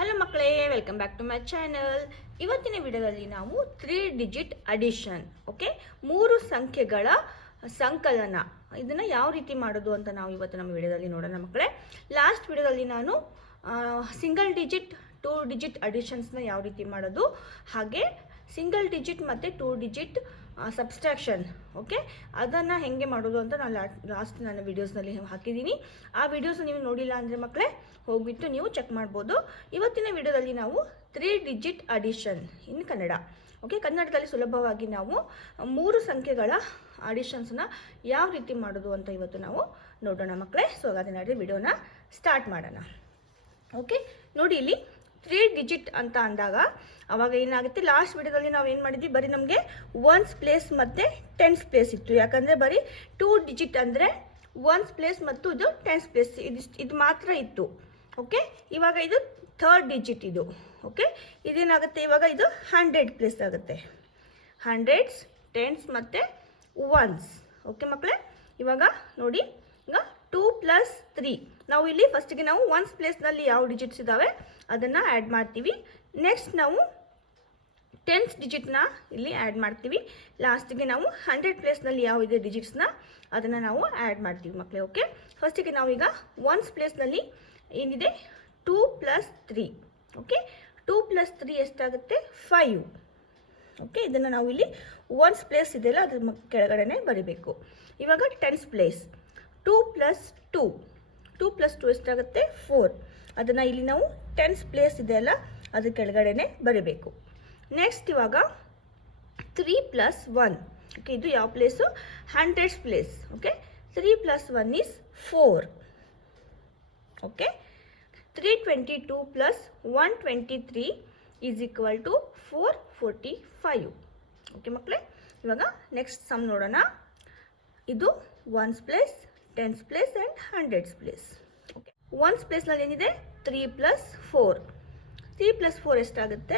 Hello ಮಕ್ಕಳೇ, welcome back to my channel. ಇವತ್ತಿನ ವಿಡಿಯೋದಲ್ಲಿ ನಾವು 3 ಡಿಜಿಟ್ ಅಡಿಷನ್, ಓಕೆ, 3 ಸಂಖ್ಯೆಗಳ ಸಂಕಲನ, ಇದನ್ನು ಯಾವ ರೀತಿ ಮಾಡೋದು ಅಂತ ನಾವು ಇವತ್ತು ನಮ್ಮ ವಿಡಿಯೋದಲ್ಲಿ ನೋಡೋಣ ಮಕ್ಕಳೇ. ಲಾಸ್ಟ್ ವಿಡಿಯೋದಲ್ಲಿ ನಾನು ಸಿಂಗಲ್ ಡಿಜಿಟ್ 2 ಡಿಜಿಟ್ ಅಡಿಷನ್ಸ್ನ ಯಾವ ರೀತಿ ಮಾಡೋದು, ಹಾಗೆ ಸಿಂಗಲ್ ಡಿಜಿಟ್ ಮತ್ತು 2 ಡಿಜಿಟ್ ಸಬ್ಸ್ಟ್ರಾಕ್ಷನ್, ಓಕೆ, ಅದನ್ನು ಹೇಗೆ ಮಾಡೋದು ಅಂತ ನಾನು ಲಾಸ್ಟ್ ನನ್ನ ವೀಡಿಯೋಸ್ನಲ್ಲಿ ಹಾಕಿದ್ದೀನಿ. ಆ ವಿಡಿಯೋಸ್ ನೀವು ನೋಡಿಲ್ಲ ಅಂದರೆ ಮಕ್ಕಳೇ ಹೋಗ್ಬಿಟ್ಟು ನೀವು ಚೆಕ್ ಮಾಡ್ಬೋದು. ಇವತ್ತಿನ ವಿಡಿಯೋದಲ್ಲಿ ನಾವು 3 ಡಿಜಿಟ್ ಅಡಿಷನ್ ಇನ್ ಕನ್ನಡ, ಓಕೆ, ಕನ್ನಡದಲ್ಲಿ ಸುಲಭವಾಗಿ ನಾವು 3 ಸಂಖ್ಯೆಗಳ ಅಡಿಷನ್ಸ್ನ ಯಾವ ರೀತಿ ಮಾಡೋದು ಅಂತ ಇವತ್ತು ನಾವು ನೋಡೋಣ ಮಕ್ಕಳೇ. ಸೊ ಹಾಗಾದರೆ ನೋಡಿ ವಿಡಿಯೋನ ಸ್ಟಾರ್ಟ್ ಮಾಡೋಣ. ಓಕೆ, ನೋಡಿ ಇಲ್ಲಿ 3 ಡಿಜಿಟ್ ಅಂತ ಅಂದಾಗ ಅವಾಗ ಏನಾಗುತ್ತೆ, ಲಾಸ್ಟ್ ವಿಡಿಯೋದಲ್ಲಿ ನಾವು ಏನು ಮಾಡಿದ್ವಿ, ಬರೀ ನಮಗೆ ಒನ್ಸ್ ಪ್ಲೇಸ್ ಮತ್ತು ಟೆನ್ಸ್ ಪ್ಲೇಸ್ ಇತ್ತು. ಯಾಕಂದರೆ ಬರೀ 2 ಡಿಜಿಟ್ ಅಂದರೆ ಒನ್ಸ್ ಪ್ಲೇಸ್ ಮತ್ತು ಇದು ಟೆನ್ಸ್ ಪ್ಲೇಸ್ ಇದು ಮಾತ್ರ ಇತ್ತು. ಓಕೆ, ಇವಾಗ ಇದು 3rd ಡಿಜಿಟ್ ಇದು. ಓಕೆ, ಇದೇನಾಗುತ್ತೆ, ಇವಾಗ ಇದು 100 ಪ್ಲೇಸ್ ಆಗುತ್ತೆ. ಹಂಡ್ರೆಡ್ಸ್, ಟೆನ್ಸ್ ಮತ್ತು ಒನ್ಸ್. ಓಕೆ ಮಕ್ಕಳೇ, ಇವಾಗ ನೋಡಿ, ಈಗ 2 + 3 ನಾವು ಇಲ್ಲಿ ಫಸ್ಟಿಗೆ ನಾವು ಒನ್ಸ್ ಪ್ಲೇಸ್ನಲ್ಲಿ ಯಾವ ಡಿಜಿಟ್ಸ್ ಇದ್ದಾವೆ ಅದನ್ನು ಆ್ಯಡ್ ಮಾಡ್ತೀವಿ. ನೆಕ್ಸ್ಟ್ ನಾವು ಟೆನ್ಸ್ ಡಿಜಿಟ್ನ ಇಲ್ಲಿ ಆ್ಯಡ್ ಮಾಡ್ತೀವಿ. ಲಾಸ್ಟಿಗೆ ನಾವು 100 ಪ್ಲೇಸ್ನಲ್ಲಿ ಯಾವ ಇದೆ ಡಿಜಿಟ್ಸ್ನ ಅದನ್ನು ನಾವು ಆ್ಯಡ್ ಮಾಡ್ತೀವಿ ಮಕ್ಕಳೇ. ಓಕೆ, ಫಸ್ಟಿಗೆ ನಾವೀಗ ಒನ್ಸ್ ಪ್ಲೇಸ್ನಲ್ಲಿ ಏನಿದೆ 2 + 3. ಓಕೆ, 2 + 3 ಎಷ್ಟಾಗುತ್ತೆ, 5. ಓಕೆ, ಇದನ್ನು ನಾವು ಇಲ್ಲಿ ಒನ್ಸ್ ಪ್ಲೇಸ್ ಇದೆಯಲ್ಲ ಅದ್ರ ಕೆಳಗಡೆ ಬರೀಬೇಕು. ಇವಾಗ ಟೆನ್ಸ್ ಪ್ಲೇಸ್ 2 + 2, 2 + 2 ಎಷ್ಟಾಗುತ್ತೆ, 4. ಅದನ್ನು ಇಲ್ಲಿ ನಾವು ಟೆನ್ಸ್ ಪ್ಲೇಸ್ ಇದೆಯಲ್ಲ ಅದ್ರ ಕೆಳಗಡೆ ಬರೀಬೇಕು. ನೆಕ್ಸ್ಟ್ ಇವಾಗ 3 + 1. ಓಕೆ, ಇದು ಯಾವ place, 100 place. Okay, 3 + 1 is 4. Okay, 322 + 123 is equal to 445. Okay ಮಕ್ಕಳೇ, ಇವಾಗ ನೆಕ್ಸ್ಟ್ ಸಮ್ ನೋಡೋಣ. ಇದು ones place, tens place and 100 place. Okay, ones ಪ್ಲೇಸ್ನಲ್ಲಿ ಏನಿದೆ 3 + 4. 3 + 4 ಎಷ್ಟಾಗುತ್ತೆ,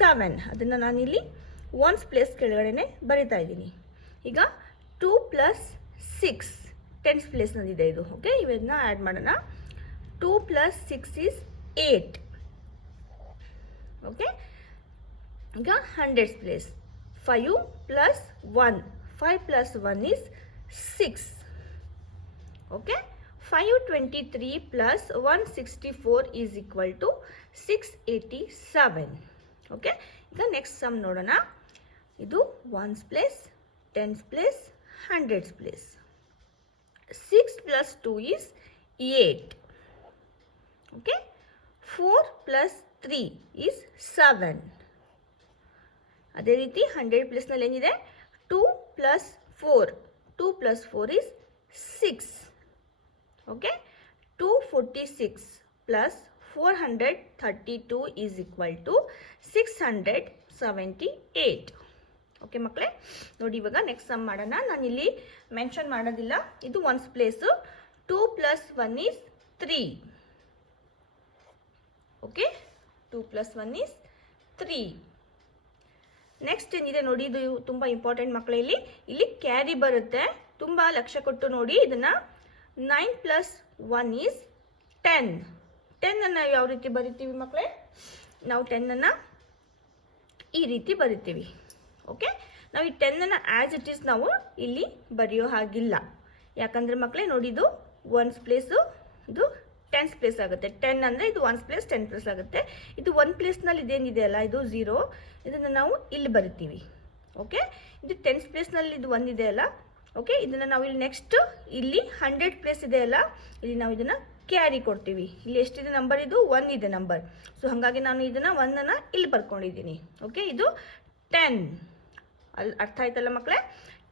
7. ಅದನ್ನು ನಾನಿಲ್ಲಿ ಒನ್ಸ್ ಪ್ಲೇಸ್ ಕೆಳಗಡೆ ಬರಿತಾ ಇದ್ದೀನಿ. ಈಗ 2 + 6 ಟೆನ್ಸ್ ಪ್ಲೇಸ್ನಲ್ಲಿದೆ ಇದು. ಓಕೆ, ಇವನ್ನ ಆ್ಯಡ್ ಮಾಡೋಣ. 2 + 6 is 8. ಓಕೆ, ಈಗ 100 place 5 + 1, 5 + 1 is 6. Okay, 523 + 164 is equal to 687. Okay, ಈಗ ನೆಕ್ಸ್ಟ್ ಸಮ್ ನೋಡೋಣ. ಇದು ones place, tens place, 100 place. 6 + 2 is 8. Okay, 4 + 3 is 7. ಅದೇ ರೀತಿ 100 ಪ್ಲೇಸ್ನಲ್ಲಿ ಏನಿದೆ 2 + 4, 2 + 4 is 6. Okay, 246 + 432 is equal to 678. Okay ಮಕ್ಕಳೇ, ನೋಡಿ ಇವಾಗ ನೆಕ್ಸ್ಟ್ ಸಮ್ ಮಾಡೋಣ. ನಾನಿಲ್ಲಿ ಮೆನ್ಷನ್ ಮಾಡೋದಿಲ್ಲ, ಇದು once place. 2 + 1 is 3. Okay, 2 + 1 is 3. Next ಏನಿದೆ ನೋಡಿ, ಇದು ತುಂಬ ಇಂಪಾರ್ಟೆಂಟ್ ಮಕ್ಕಳೇ. ಇಲ್ಲಿ ಕ್ಯಾರಿ ಬರುತ್ತೆ, ತುಂಬ ಲಕ್ಷ್ಯ ಕೊಟ್ಟು ನೋಡಿ ಇದನ್ನು. 9 + 1 is 10. 10ಅನ್ನು ಯಾವ ರೀತಿ ಬರಿತೀವಿ ಮಕ್ಕಳೇ, ನಾವು 10ಅನ್ನು ಈ ರೀತಿ ಬರಿತೀವಿ. ಓಕೆ, ನಾವು ಈ 10ಅನ್ನು ಆ್ಯಸ್ ಇಟ್ ಈಸ್ ನಾವು ಇಲ್ಲಿ ಬರೆಯೋ ಹಾಗಿಲ್ಲ. ಯಾಕಂದರೆ ಮಕ್ಕಳೇ ನೋಡಿ, ಇದು ಒನ್ಸ್ ಪ್ಲೇಸು, ಇದು ಟೆನ್ಸ್ ಪ್ಲೇಸ್ ಆಗುತ್ತೆ. 10 ಅಂದರೆ ಇದು ಒನ್ಸ್ ಪ್ಲೇಸ್ 10 ಪ್ಲೇಸ್ ಆಗುತ್ತೆ. ಇದು ಒನ್ ಪ್ಲೇಸ್ನಲ್ಲಿ ಇದೇನಿದೆ ಅಲ್ಲ, ಇದು 0, ಇದನ್ನು ನಾವು ಇಲ್ಲಿ ಬರಿತೀವಿ. ಓಕೆ, ಇದು ಟೆನ್ಸ್ ಪ್ಲೇಸ್ನಲ್ಲಿ ಇದು 1 ಇದೆ ಅಲ್ಲ. ಓಕೆ, ಇದನ್ನು ನಾವು ಇಲ್ಲಿ ನೆಕ್ಸ್ಟ್ ಇಲ್ಲಿ 100 ಪ್ಲೇಸ್ ಇದೆ ಅಲ್ಲ, ಇಲ್ಲಿ ನಾವು ಇದನ್ನು ಕ್ಯಾರಿ ಕೊಡ್ತೀವಿ. ಇಲ್ಲಿ ಎಷ್ಟಿದೆ ನಂಬರ್, ಇದು 1 ಇದೆ ನಂಬರ್. ಸೊ ಹಾಗಾಗಿ ನಾನು ಇದನ್ನು 1ಅನ್ನು ಇಲ್ಲಿ ಬರ್ಕೊಂಡಿದ್ದೀನಿ. ಓಕೆ, ಇದು 10. ಅಲ್ಲಿ ಅರ್ಥ ಆಯ್ತಲ್ಲ ಮಕ್ಕಳೇ.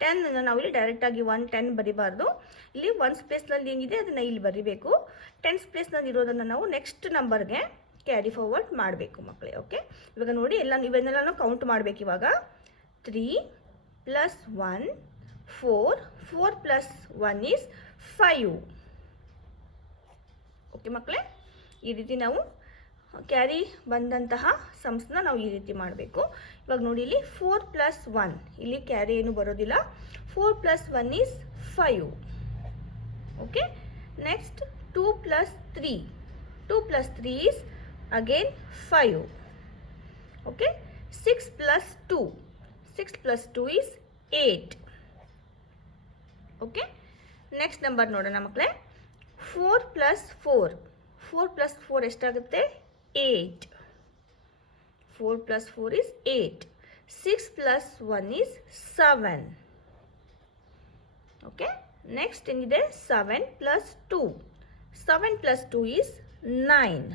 10ಅನ್ನು ನಾವು ಇಲ್ಲಿ ಡೈರೆಕ್ಟಾಗಿ 1 10 ಬರಿಬಾರ್ದು. ಇಲ್ಲಿ ಒನ್ಸ್ ಪ್ಲೇಸ್ನಲ್ಲಿ ಏನಿದೆ ಅದನ್ನು ಇಲ್ಲಿ ಬರಿಬೇಕು. ಟೆನ್ಸ್ ಪ್ಲೇಸ್ನಲ್ಲಿ ಇರೋದನ್ನು ನಾವು ನೆಕ್ಸ್ಟ್ ನಂಬರ್ಗೆ ಕ್ಯಾರಿ ಫಾರ್ವರ್ಡ್ ಮಾಡಬೇಕು ಮಕ್ಕಳೇ. ಓಕೆ, ಇವಾಗ ನೋಡಿ ಇವನ್ನೆಲ್ಲ ಕೌಂಟ್ ಮಾಡಬೇಕು. ಇವಾಗ 3 + 1 4, 4 + 1 is 5. ಓಕೆ ಮಕ್ಕಳೇ, ಈ ರೀತಿ ನಾವು ಕ್ಯಾರಿ ಬಂದಂತಹ ಸಮ್ಸ್ನ ನಾವು ಈ ರೀತಿ ಮಾಡಬೇಕು. ಇವಾಗ ನೋಡಿ ಇಲ್ಲಿ 4 + 1, ಇಲ್ಲಿ ಕ್ಯಾರಿ ಏನು ಬರೋದಿಲ್ಲ. 4 + 1 is 5. Okay, next 2 + 3, 2 + 3 is again 5. Okay, 6 plus 2. 6 plus 2 is 8. Okay, next number ನೋಡೋಣ ಮಕ್ಕಳೇ. 4 plus 4. 4 plus 4 ಎಷ್ಟಾಗುತ್ತೆ? 8. 4 plus 4 is 8. 6 plus 1 is 7. Okay, next ಏನಿದೆ? 7 plus 2. 7 plus 2 is 9.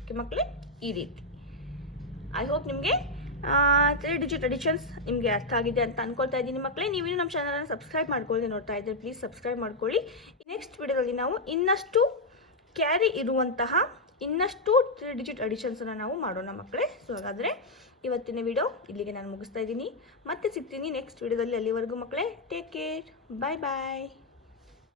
ಓಕೆ ಮಕ್ಕಳೇ, ಈ ರೀತಿ. ಐ ಹೋಪ್ ನಿಮಗೆ 3 ಡಿಜಿಟ್ ಅಡಿಷನ್ಸ್ ನಿಮಗೆ ಅರ್ಥ ಆಗಿದೆ ಅಂತ ಅನ್ಕೊಳ್ತಾ ಇದ್ದೀನಿ ಮಕ್ಕಳೇ. ನೀವೇನು ನಮ್ಮ ಚಾನಲ್ನ ಸಬ್ಸ್ಕ್ರೈಬ್ ಮಾಡ್ಕೊಳ್ಳಿ ನೋಡ್ತಾ ಇದ್ದರೆ ಪ್ಲೀಸ್ ಸಬ್ಸ್ಕ್ರೈಬ್ ಮಾಡ್ಕೊಳ್ಳಿ. ನೆಕ್ಸ್ಟ್ ವಿಡಿಯೋದಲ್ಲಿ ನಾವು ಇನ್ನಷ್ಟು ಕ್ಯಾರಿ ಇರುವಂತಹ ಇನ್ನಷ್ಟು 3 ಡಿಜಿಟ್ ಅಡಿಷನ್ಸನ್ನು ನಾವು ಮಾಡೋಣ ಮಕ್ಕಳೇ. ಸೊ ಹಾಗಾದರೆ ಇವತ್ತಿನ ವಿಡಿಯೋ ಇಲ್ಲಿಗೆ ನಾನು ಮುಗಿಸ್ತಾ ಇದ್ದೀನಿ. ಮತ್ತೆ ಸಿಗ್ತೀನಿ ನೆಕ್ಸ್ಟ್ ವಿಡಿಯೋದಲ್ಲಿ. ಅಲ್ಲಿವರೆಗೂ ಮಕ್ಕಳೇ ಟೇಕ್ ಕೇರ್, ಬಾಯ್ ಬಾಯ್.